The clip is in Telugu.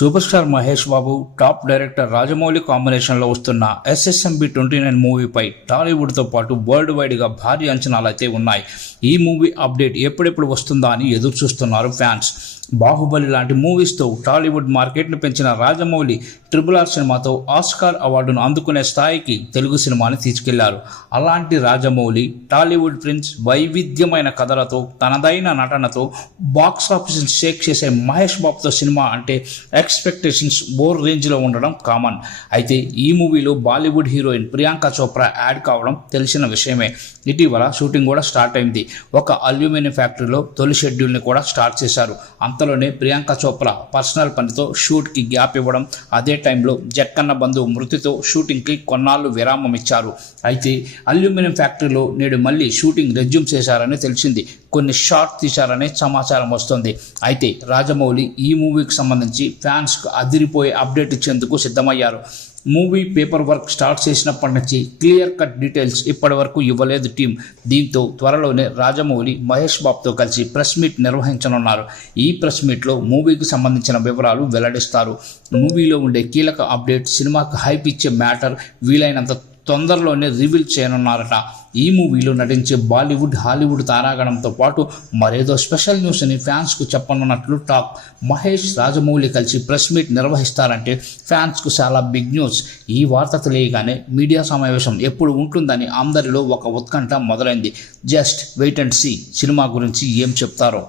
Super star Mahesh Babu top director Rajamouli కాంబినేషన్లో వస్తున్న SSMB 29 మూవీపై టాలీవుడ్తో పాటు వరల్డ్ వైడ్గా భారీ అంచనాలు అయితే ఉన్నాయి. ఈ మూవీ అప్డేట్ ఎప్పుడెప్పుడు వస్తుందా అని ఎదురు చూస్తున్నారు ఫ్యాన్స్. బాహుబలి లాంటి మూవీస్తో టాలీవుడ్ మార్కెట్ను పెంచిన రాజమౌళి RRR సినిమాతో ఆస్కార్ అవార్డును అందుకునే స్థాయికి తెలుగు సినిమాని తీసుకెళ్లారు. అలాంటి రాజమౌళి టాలీవుడ్ ప్రిన్స్ వైవిధ్యమైన కథలతో తనదైన నటనతో బాక్సాఫీస్ షేక్ చేసే మహేష్ బాబుతో సినిమా అంటే ఎక్స్పెక్టేషన్స్ బోర్ రేంజ్లో ఉండడం కామన్. అయితే ఈ మూవీలో బాలీవుడ్ హీరోయిన్ ప్రియాంక చోప్రా యాడ్ కావడం తెలిసిన విషయమే. ఇటీవల షూటింగ్ కూడా స్టార్ట్ అయింది. ఒక అల్యూమినియం ఫ్యాక్టరీలో తొలి షెడ్యూల్ని కూడా స్టార్ట్ చేశారు. అంతలోనే ప్రియాంక చోప్రా పర్సనల్ పనితో షూట్కి గ్యాప్ ఇవ్వడం, అదే టైంలో జక్కన్న బంధువు మృతితో షూటింగ్కి కొన్నాళ్ళు విరామం ఇచ్చారు. అయితే అల్యూమినియం ఫ్యాక్టరీలో నేడు మళ్ళీ షూటింగ్ రెజ్యూమ్ చేశారని తెలిసింది. కొన్ని షాట్ తీశారనే సమాచారం వస్తుంది. అయితే రాజమౌళి ఈ మూవీకి సంబంధించి ఫ్యాన్స్కు అదిరిపోయే అప్డేట్ ఇచ్చేందుకు సిద్ధమయ్యారు. మూవీ పేపర్ వర్క్ స్టార్ట్ చేసినప్పటి నుంచి క్లియర్ కట్ డీటెయిల్స్ ఇప్పటి వరకు ఇవ్వలేదు టీం. దీంతో త్వరలోనే రాజమౌళి మహేష్ బాబుతో కలిసి ప్రెస్ మీట్ నిర్వహించనున్నారు. ఈ ప్రెస్ మీట్లో మూవీకి సంబంధించిన వివరాలు వెల్లడిస్తారు. మూవీలో ఉండే కీలక అప్డేట్, సినిమాకు హైప్ ఇచ్చే మ్యాటర్ వీలైనంత తొందరలోనే రివీల్ చేయనున్నారట. ఈ మూవీలో నటించే బాలీవుడ్, హాలీవుడ్ తారాగణంతో పాటు మరేదో స్పెషల్ న్యూస్ని ఫ్యాన్స్కు చెప్పనున్నట్లు టాక్. మహేష్, రాజమౌళి కలిసి ప్రెస్ మీట్ నిర్వహిస్తారంటే ఫ్యాన్స్కు చాలా బిగ్ న్యూస్. ఈ వార్త తెలియగానే మీడియా సమావేశం ఎప్పుడు ఉంటుందని అందరిలో ఒక ఉత్కంఠ మొదలైంది. Just wait and see cinema గురించి ఏం చెప్తారో.